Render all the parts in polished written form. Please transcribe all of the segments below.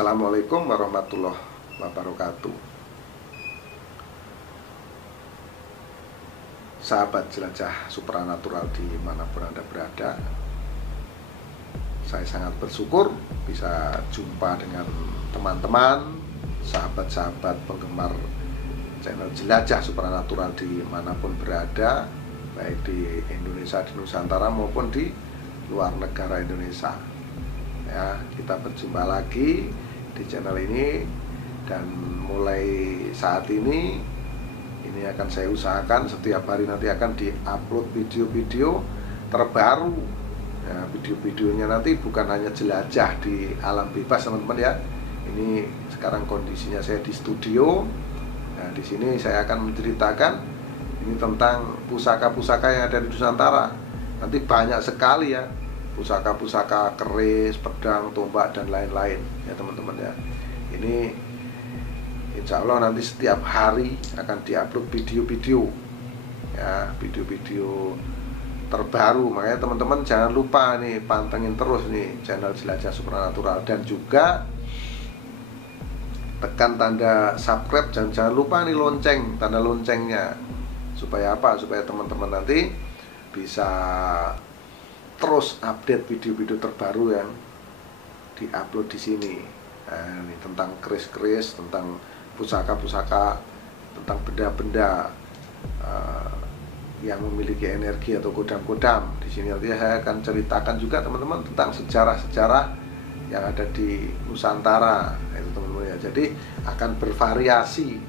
Assalamualaikum warahmatullahi wabarakatuh. Sahabat jelajah supranatural dimanapun Anda berada, saya sangat bersyukur bisa jumpa dengan teman-teman, sahabat-sahabat penggemar channel jelajah supranatural dimanapun berada, baik di Indonesia, di Nusantara maupun di luar negara Indonesia. Ya, kita berjumpa lagi di channel ini, dan mulai saat ini akan saya usahakan setiap hari nanti akan diupload video-video terbaru. Ya, video-videonya nanti bukan hanya jelajah di alam bebas, teman-teman ya. Ini sekarang kondisinya saya di studio. Nah, di sini saya akan menceritakan ini tentang pusaka-pusaka yang ada di Nusantara. Nanti banyak sekali ya, pusaka-pusaka keris, pedang, tombak, dan lain-lain ya teman-teman ya. Ini insya Allah nanti setiap hari akan diupload video-video ya, video-video terbaru. Makanya teman-teman jangan lupa nih, pantengin terus nih channel Jelajah Supranatural, dan juga tekan tanda subscribe, dan jangan lupa nih lonceng, tanda loncengnya. Supaya apa? Supaya teman-teman nanti bisa terus update video-video terbaru yang diupload di sini. Nah, ini tentang keris-keris, tentang pusaka-pusaka, tentang benda-benda yang memiliki energi atau kodam-kodam. Di sini nanti saya akan ceritakan juga teman-teman tentang sejarah-sejarah yang ada di Nusantara, itu teman-teman ya. Jadi akan bervariasi,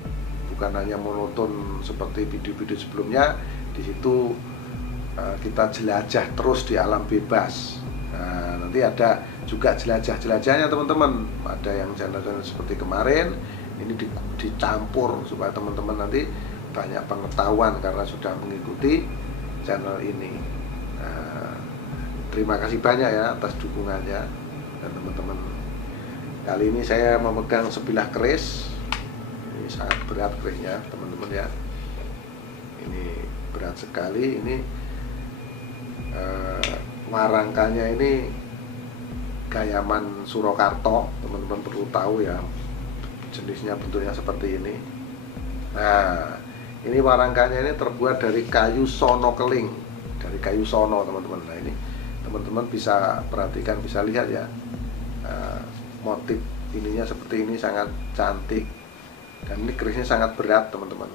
bukan hanya monoton seperti video-video sebelumnya. Di situ kita jelajah terus di alam bebas. Nah, nanti ada juga jelajah-jelajahnya teman-teman. Ada yang channel-channel seperti kemarin, ini dicampur supaya teman-teman nanti banyak pengetahuan karena sudah mengikuti channel ini. Nah, terima kasih banyak ya atas dukungannya. Dan teman-teman, kali ini saya memegang sebilah keris. Ini sangat berat kerisnya teman-teman ya. Ini berat sekali. Ini warangkanya ini Gayaman Surakarta, teman-teman perlu tahu ya, jenisnya bentuknya seperti ini. Nah, ini warangkanya ini terbuat dari kayu sono keling, dari kayu sono teman-teman. Nah, ini teman-teman bisa perhatikan, bisa lihat ya, motif ininya seperti ini, sangat cantik. Dan ini kerisnya sangat berat teman-teman.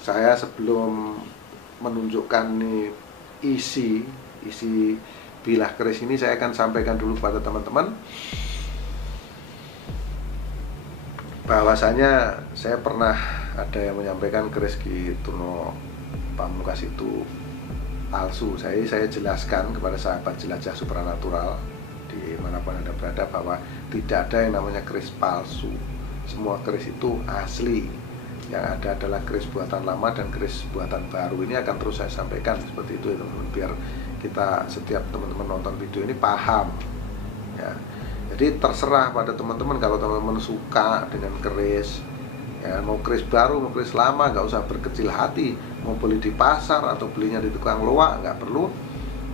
Saya sebelum menunjukkan nih isi bilah keris ini, saya akan sampaikan dulu kepada teman-teman bahwasanya saya pernah ada yang menyampaikan keris Ki Turno Pamungkas itu palsu. Saya jelaskan kepada sahabat jelajah supranatural dimanapun Anda berada bahwa tidak ada yang namanya keris palsu. Semua keris itu asli. Yang ada adalah keris buatan lama dan keris buatan baru. Ini akan terus saya sampaikan seperti itu ya teman-teman, biar kita setiap teman-teman nonton video ini paham ya. Jadi terserah pada teman-teman, kalau teman-teman suka dengan keris ya, mau keris baru mau keris lama, nggak usah berkecil hati. Mau beli di pasar atau belinya di tukang loak, nggak perlu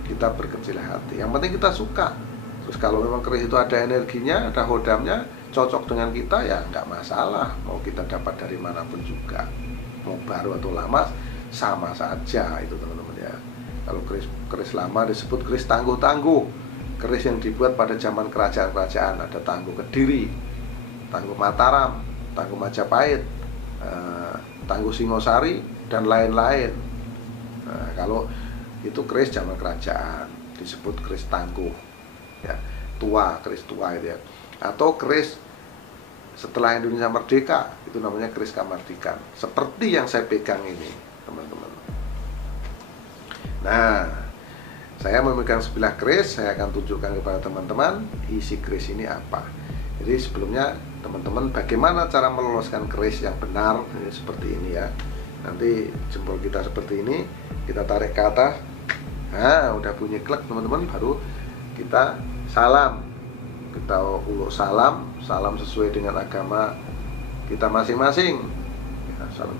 kita berkecil hati. Yang penting kita suka. Terus kalau memang keris itu ada energinya, ada hodamnya, cocok dengan kita, ya nggak masalah. Mau kita dapat dari manapun juga, mau baru atau lama sama saja itu teman-teman ya. Kalau keris lama disebut keris tangguh-tangguh, keris yang dibuat pada zaman kerajaan-kerajaan. Ada Tangguh Kediri, Tangguh Mataram, Tangguh Majapahit, Tangguh Singosari, dan lain-lain. Nah, kalau itu keris zaman kerajaan disebut keris tangguh ya, tua, keris tua itu ya. Atau keris setelah Indonesia merdeka, itu namanya keris kamardikan, seperti yang saya pegang ini teman-teman. Nah, saya memegang sebilah keris, saya akan tunjukkan kepada teman-teman isi keris ini apa. Jadi sebelumnya teman-teman, bagaimana cara meloloskan keris yang benar, ini seperti ini ya. Nanti jempol kita seperti ini, kita tarik ke atas. Nah, udah bunyi klek teman-teman, baru kita salam. Kita uluk salam sesuai dengan agama kita masing-masing. Ya, salam.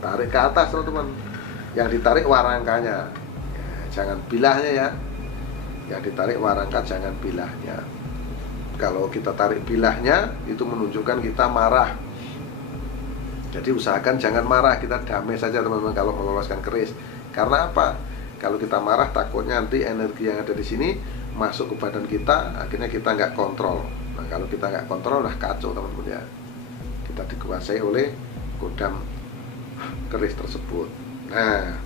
Tarik ke atas teman-teman. Yang ditarik warangkanya, ya, jangan bilahnya ya. Yang ditarik warangka, jangan bilahnya. Kalau kita tarik bilahnya itu menunjukkan kita marah. Jadi usahakan jangan marah, kita damai saja teman-teman kalau meloloskan keris. Karena apa? Kalau kita marah takutnya nanti energi yang ada di sini masuk ke badan kita, akhirnya kita nggak kontrol. Nah kalau kita nggak kontrol udah kacau teman-teman ya. Kita dikuasai oleh kodam keris tersebut. Nah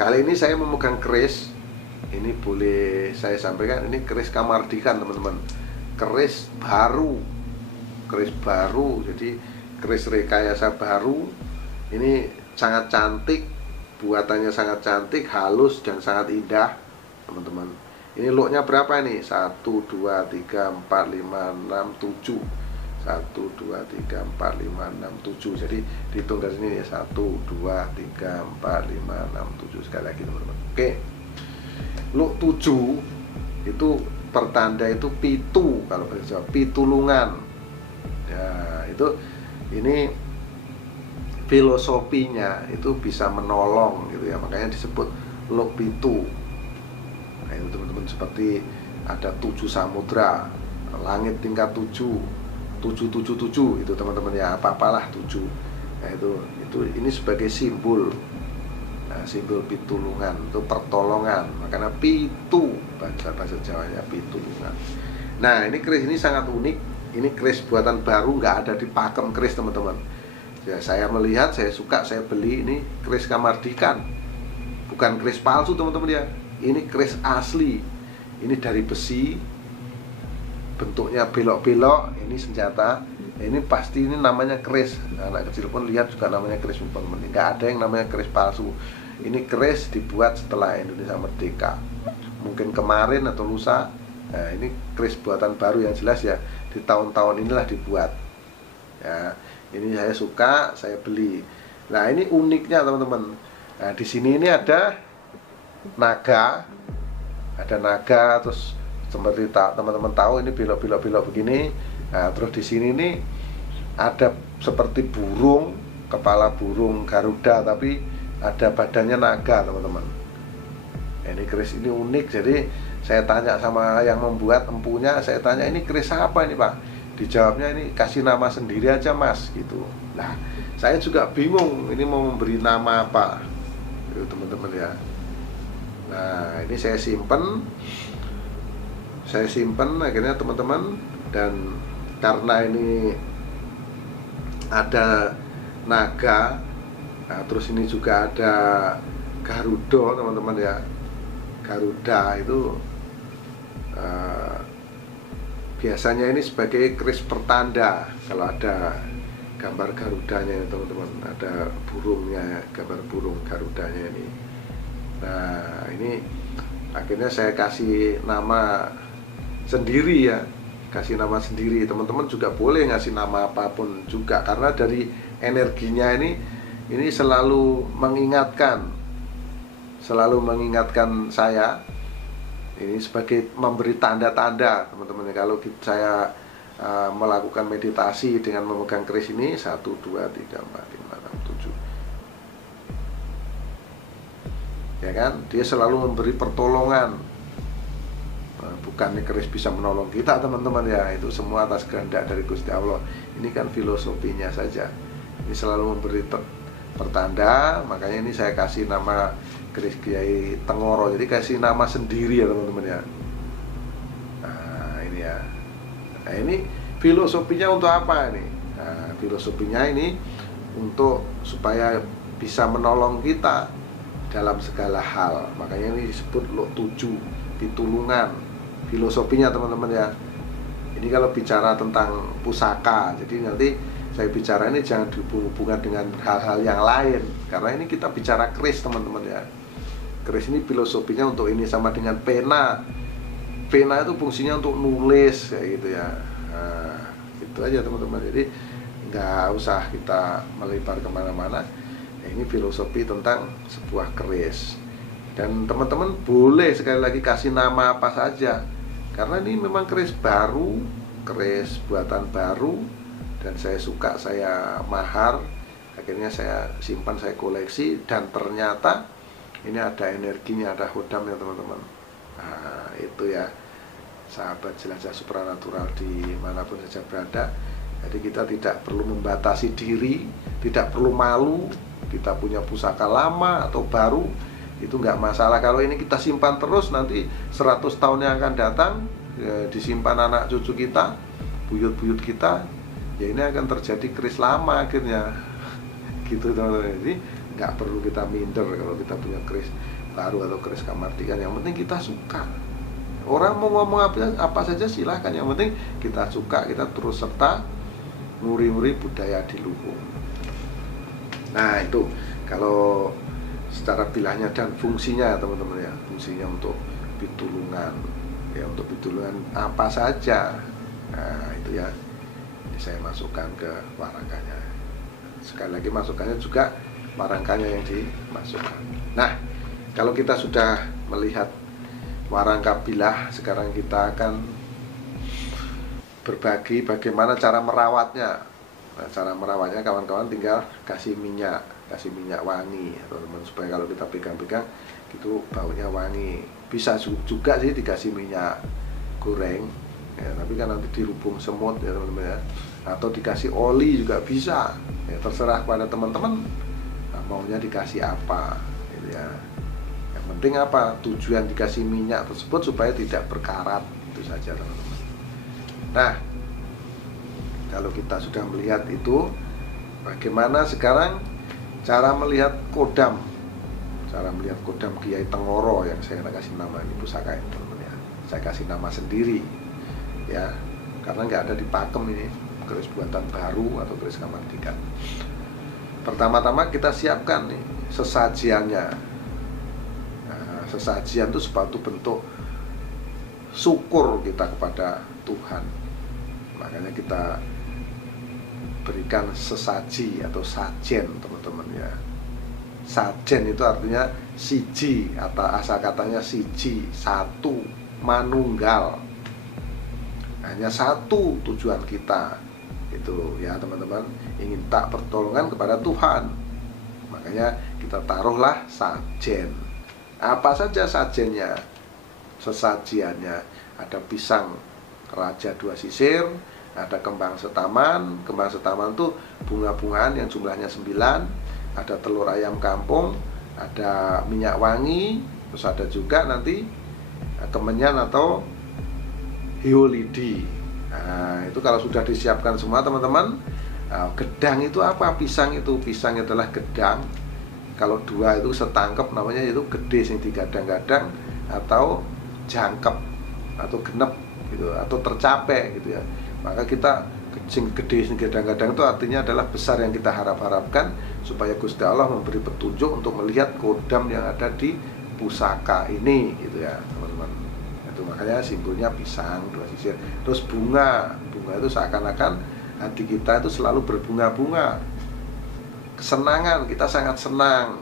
kali ini saya memegang keris. Ini boleh saya sampaikan, ini keris Kamardikan teman-teman. Keris baru, jadi keris rekayasa baru. Ini sangat cantik, buatannya sangat cantik, halus dan sangat indah teman-teman. Ini lotnya berapa nih? 1, 2, 3, 4, 5, 6, 7. 1, 2, 3, 4, 5, 6, 7. Jadi dihitung dari sini ya, 1, 2, 3, 4, 5, 6, 7. Sekali lagi teman-teman. Oke. Lot 7 itu pertanda itu pitu, kalau bahasa Jawa pitulungan. Ya, itu ini filosofinya itu bisa menolong gitu ya, makanya disebut lok pitu. Nah, itu teman-teman, seperti ada 7 samudra, langit tingkat 7, 777 itu teman-teman ya, apa-apalah 7. Nah, itu ini sebagai simbol. Nah, simbol pitulungan itu pertolongan, makanya pitu bahasa Jawanya pitulungan. Nah ini keris ini sangat unik. Ini keris buatan baru, nggak ada di pakem keris teman-teman ya. Saya melihat, saya suka, saya beli. Ini keris Kamardikan, bukan keris palsu teman-teman ya. Ini keris asli, ini dari besi, bentuknya belok-belok. Ini senjata. Ini pasti ini namanya keris. Anak kecil pun lihat juga namanya keris teman-teman. Nggak ada yang namanya keris palsu. Ini keris dibuat setelah Indonesia merdeka, mungkin kemarin atau lusa. Nah ini keris buatan baru yang jelas ya, di tahun-tahun inilah dibuat ya. Ini saya suka, saya beli. Nah ini uniknya teman-teman. Nah di sini ini ada naga, terus seperti teman-teman tahu ini belok-belok begini. Nah, terus di sini nih ada seperti burung, kepala burung Garuda, tapi ada badannya naga teman-teman. Ini keris ini unik. Jadi saya tanya sama yang membuat empunya, saya tanya ini keris apa ini Pak? Dijawabnya ini kasih nama sendiri aja Mas gitu. Nah saya juga bingung ini mau memberi nama apa itu teman-teman ya. Nah ini saya simpen akhirnya teman-teman. Dan karena ini ada naga, nah, terus ini juga ada Garuda teman-teman ya. Garuda itu biasanya ini sebagai keris pertanda. Kalau ada gambar Garudanya teman-teman, ada burungnya, gambar burung Garudanya ini. Nah ini akhirnya saya kasih nama sendiri ya, kasih nama sendiri. Teman-teman juga boleh ngasih nama apapun juga, karena dari energinya ini selalu mengingatkan saya. Ini sebagai memberi tanda-tanda teman-teman. Kalau saya melakukan meditasi dengan memegang keris ini 1, 2, 3, 4, 5, 6, 7 ya kan, dia selalu memberi pertolongan. Bukan keris bisa menolong kita teman-teman ya, itu semua atas kehendak dari Gusti Allah. Ini kan filosofinya saja. Ini selalu memberi pertanda, makanya ini saya kasih nama keris Kiai Tengoro. Jadi kasih nama sendiri ya teman-teman ya. Nah ini ya. Nah ini filosofinya untuk apa ini? Nah, filosofinya ini untuk supaya bisa menolong kita dalam segala hal. Makanya ini disebut Lok 7 pitulungan. Filosofinya teman-teman ya. Ini kalau bicara tentang pusaka, jadi nanti saya bicara ini jangan dihubung-hubungkan dengan hal-hal yang lain, karena ini kita bicara keris teman-teman ya. Keris ini filosofinya untuk ini, sama dengan pena. Pena itu fungsinya untuk nulis kayak gitu ya. Nah, itu aja teman-teman. Jadi nggak usah kita melebar kemana-mana. Nah, ini filosofi tentang sebuah keris. Dan teman-teman boleh sekali lagi kasih nama apa saja, karena ini memang keris baru, keris buatan baru, dan saya suka, saya mahar. Akhirnya saya simpan, saya koleksi, dan ternyata ini ada energinya, ada hodamnya teman-teman. Nah itu ya. sahabat jelajah supranatural dimanapun saja berada. Jadi kita tidak perlu membatasi diri, tidak perlu malu. Kita punya pusaka lama atau baru, itu nggak masalah. Kalau ini kita simpan terus, nanti 100 tahun yang akan datang, ya, disimpan anak cucu kita, buyut-buyut kita, ya ini akan terjadi keris lama akhirnya. Gitu teman-teman. Jadi nggak perlu kita minder kalau kita punya keris baru atau keris kamartikan. Yang penting kita suka. Orang mau ngomong apa saja silahkan, yang penting kita suka, kita terus serta nguri-nguri budaya di luhur. Nah itu kalau secara bilahnya dan fungsinya teman-teman ya, fungsinya untuk pitulungan ya, untuk pitulungan apa saja. Nah itu ya, ini saya masukkan ke warangkanya. Sekali lagi masukannya juga warangkanya yang dimasukkan. Nah kalau kita sudah melihat warangka bilah, sekarang kita akan berbagi bagaimana cara merawatnya. Nah, cara merawatnya kawan-kawan tinggal kasih minyak wangi, teman-teman, supaya kalau kita pegang-pegang itu baunya wangi. Bisa juga sih dikasih minyak goreng, ya, tapi kan nanti dirubung semut ya teman-teman ya. Atau dikasih oli juga bisa, ya, terserah pada teman-teman maunya dikasih apa, gitu ya. Penting apa? Tujuan dikasih minyak tersebut supaya tidak berkarat, itu saja teman-teman. Nah, kalau kita sudah melihat itu, bagaimana sekarang cara melihat kodam? Cara melihat kodam Kiai Tengoro yang saya kasih nama ini pusaka ini teman-teman ya. Saya kasih nama sendiri ya, karena nggak ada di pakem ini, keris buatan baru atau keris kamartikan. Pertama-tama kita siapkan nih sesajiannya. Sesajian itu suatu bentuk syukur kita kepada Tuhan. Makanya kita berikan sesaji atau sajen teman-teman ya. Sajen itu artinya siji, atau asal katanya siji, satu, manunggal. Hanya satu tujuan kita itu ya teman-teman, ingin tak pertolongan kepada Tuhan. Makanya kita taruhlah sajen. Apa saja sajennya, sesajiannya, ada pisang raja 2 sisir, ada kembang setaman. Kembang setaman itu bunga-bungaan yang jumlahnya 9, ada telur ayam kampung, ada minyak wangi, terus ada juga nanti kemenyan atau hiolidi. Nah, itu kalau sudah disiapkan semua teman-teman. Gedang itu apa? Pisang itu, pisang adalah gedang. Kalau 2 itu setangkep, namanya itu gede sing digadang-gadang, atau jangkep atau genep gitu, atau tercapai gitu ya. Maka kita sing gede sing gadang-gadang itu artinya adalah besar, yang kita harapkan supaya Gusti Allah memberi petunjuk untuk melihat kodam yang ada di pusaka ini gitu ya teman-teman. Itu makanya simbolnya pisang 2 sisir. Terus bunga itu seakan-akan hati kita itu selalu berbunga-bunga. Kesenangan, kita sangat senang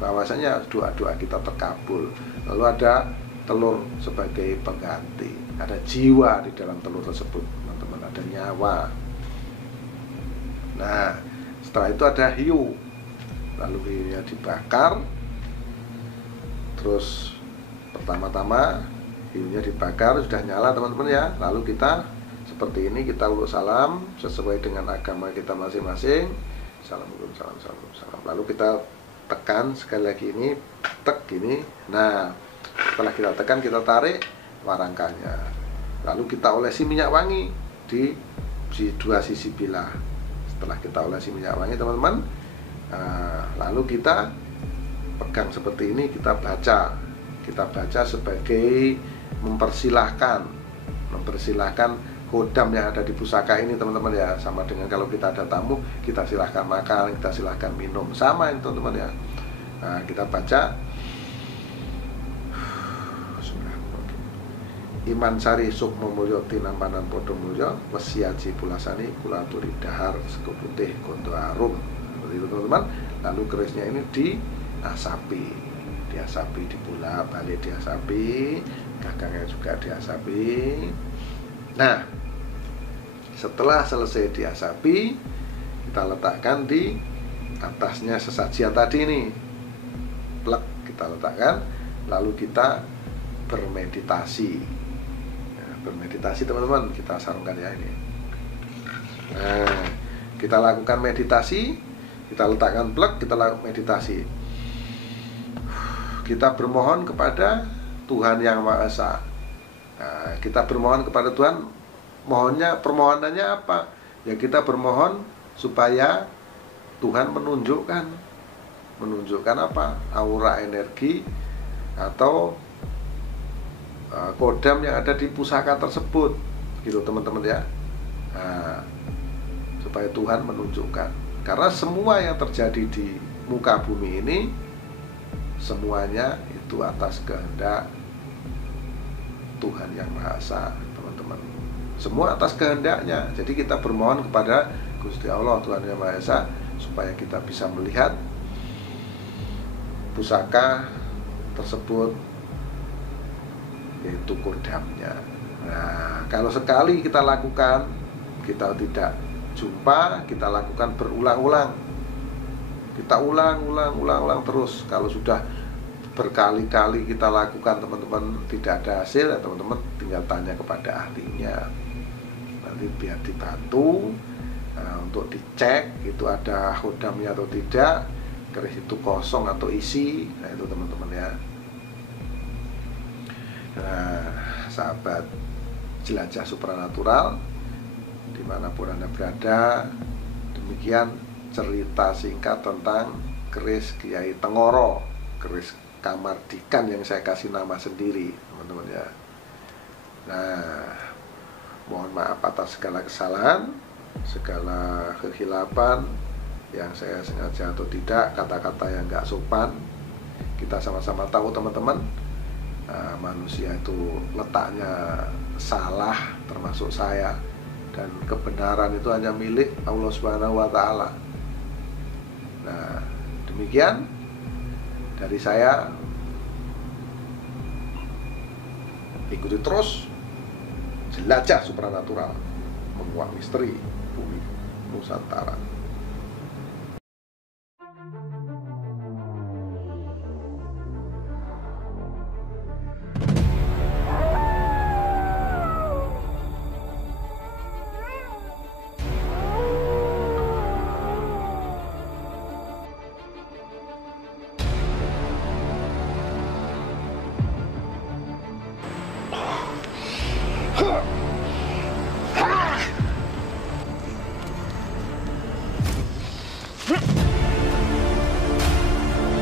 bahwasanya doa-doa kita terkabul. Lalu ada telur sebagai pengganti, ada jiwa di dalam telur tersebut teman-teman, ada nyawa. Nah setelah itu ada hiu, lalu hiunya dibakar. Terus pertama-tama hiunya dibakar, sudah nyala teman-teman ya. Lalu kita seperti ini, kita uluk salam sesuai dengan agama kita masing-masing. Assalamualaikum, salam. Lalu kita tekan sekali lagi ini, tek gini. Nah, setelah kita tekan, kita tarik warangkanya. Lalu kita olesi minyak wangi di 2 sisi bilah. Setelah kita olesi minyak wangi teman-teman, lalu kita pegang seperti ini, kita baca. Kita baca sebagai mempersilahkan kodam yang ada di pusaka ini teman-teman ya. Sama dengan kalau kita ada tamu, kita silahkan makan, kita silahkan minum, sama itu teman-teman ya. Nah, kita baca Iman Sari Sukmo Mulyo Tinampanan Podo Mulyo Wesiaji Pulasani Kulaturi Dahar Sego Putih Kondo Arum. Seperti itu teman-teman. Lalu kerisnya ini diasapi, dibulak balik, diasapi, gagangnya juga diasapi. Nah, setelah selesai diasapi, kita letakkan di atasnya sesajian tadi ini. Plek, kita letakkan, lalu kita bermeditasi. bermeditasi teman-teman. Kita sarungkan ya ini. Nah, kita lakukan meditasi, kita letakkan plug, kita lakukan meditasi. Kita bermohon kepada Tuhan Yang Maha Esa. Nah, kita bermohon kepada Tuhan, permohonannya apa? Ya kita bermohon supaya Tuhan menunjukkan apa? Aura energi atau kodam yang ada di pusaka tersebut, gitu teman-teman ya. Nah, supaya Tuhan menunjukkan, karena semua yang terjadi di muka bumi ini semuanya itu atas kehendak Tuhan Yang Maha Esa, teman-teman. Semua atas kehendaknya. Jadi kita bermohon kepada Gusti Allah Tuhan Yang Maha Esa supaya kita bisa melihat pusaka tersebut, yaitu kodamnya. Nah, kalau sekali kita lakukan, kita tidak jumpa, kita lakukan berulang-ulang. Kita ulang terus. Kalau sudah berkali-kali kita lakukan teman-teman tidak ada hasil, ya teman-teman tinggal tanya kepada ahlinya. Nanti biar dibantu untuk dicek itu ada kodamnya atau tidak, keris itu kosong atau isi. Nah itu teman-teman ya. Nah, sahabat jelajah supranatural dimanapun Anda berada, demikian cerita singkat tentang keris Kiai Tengoro, keris Kamardikan yang saya kasih nama sendiri, teman-teman ya. Nah, mohon maaf atas segala kesalahan, segala kekhilafan yang saya sengaja atau tidak, kata-kata yang nggak sopan. Kita sama-sama tahu teman-teman, manusia itu letaknya salah, termasuk saya, dan kebenaran itu hanya milik Allah Subhanahu wa Ta'ala. Nah, demikian dari saya. Ikuti terus jelajah supranatural, menguak misteri bumi Nusantara.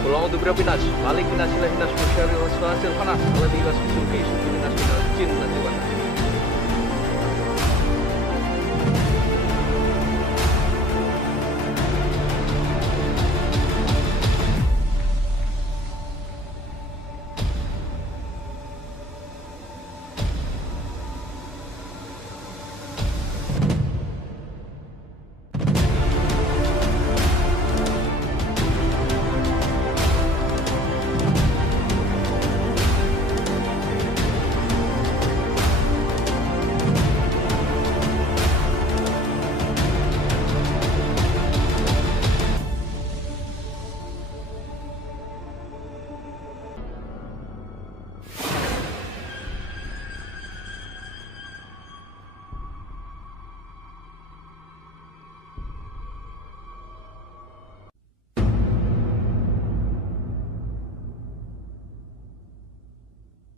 Pulau berapa nas? Malik nas ilahi nas musyari wasfasil khanas. Alladhi wasfisul fi syukur nas minal jin dan dewan.